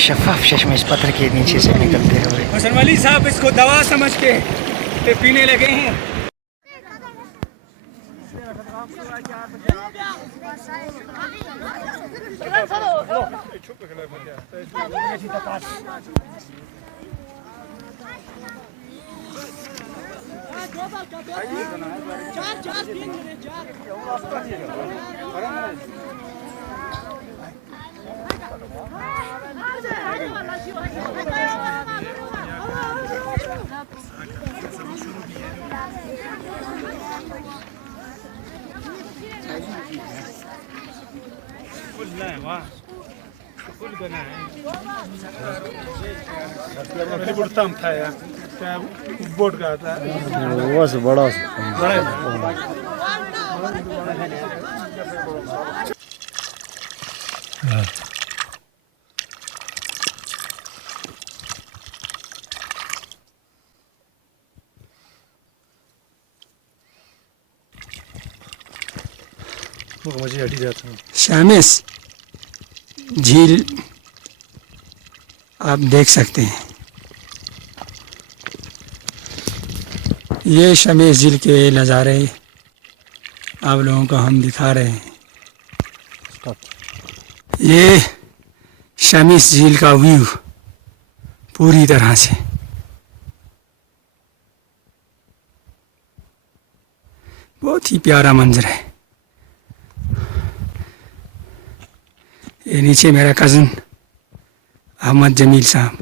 शफाफ चश्मे इस पत्थर के नीचे से निकलते हुए। हसन वली साहब इसको दवा समझ के पीने लगे हैं। बोट का था वो से बड़ा मुझे हटी जाता हूँ। शमीस झील आप देख सकते हैं। ये शमीस झील के नज़ारे आप लोगों को हम दिखा रहे हैं। ये शमीस झील का व्यू पूरी तरह से बहुत ही प्यारा मंजर है। ये नीचे मेरा कज़न अहमद जमील साहब।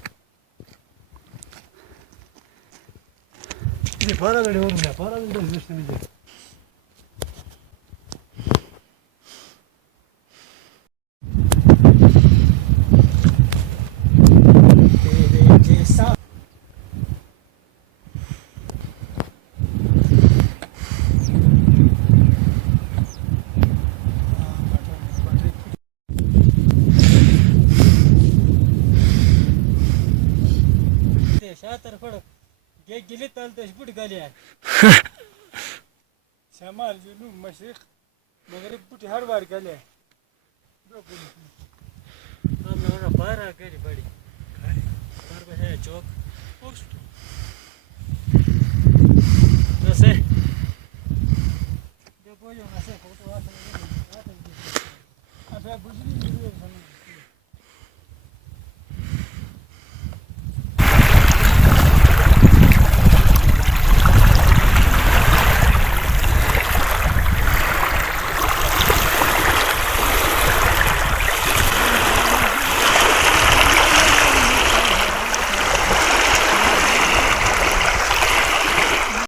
गिली तल तशबुट गलिया शमाल जुनूब मशरिक मगरिब बुट हर बार गले हम लोगों बाहर आ गई बड़ी बाहर पे है चौक नसे देखो यो नसे फोटो आ बुझली